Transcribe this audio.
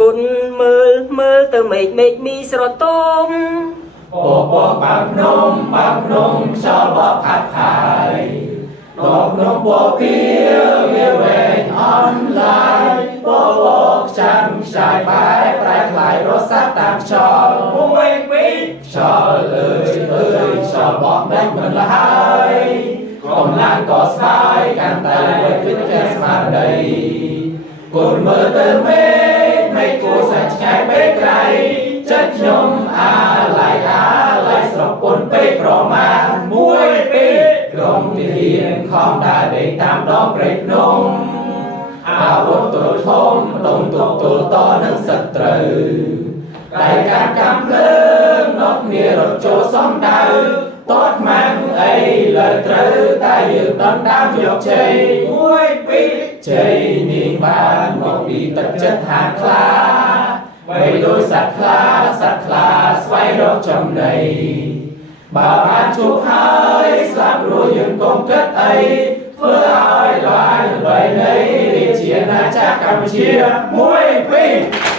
គុណមើលទៅមេឃមីស្រទំពពកបាំងភ្នំខ្យល់បក់ផាត់ផាយដកភ្នំពពៀវាវែងអន់ឡាយពពកចាំខ្ចាយបែប្រែខ្លាយរស័ព្ទតាមខ្យល់មួយពីរខ្យល់អើយខ្យល់បក់ដេញមិនលហើយកំឡាំងក៏ស្វាយកាន់តែវិតវិតជាស្មារតីគុណមើលទៅមេឃគួរសាច់ឆ្ងាយពេកក្រៃចិត្តខ្ញុំអាឡ័យស្រពន់ពេកប្រមាណមួយពីរក្រុមទាហានខំដើរដេកតាមដងព្រៃភ្នំអាវុធទល់ធំដុំទប់ទល់តនឹងសត្រូវតែការកាំភ្លើងនោះគ្នារត់ចូលសំដៅតតខ្មាំងអីលើត្រូវតែយើងដណ្ដើមយកជ័យមួយពីរជ័យនាងបានមកពីទឹកចិត្តហាខ្លាបីដូចសត្វខ្លាស្វែងរកចំណីបើបានជួបហើយស្លាប់រួចយើងកុំគិតអីធ្វើឲ្យឡាយនៃរាជាណាចក្រកម្ពុជាមួយពីរ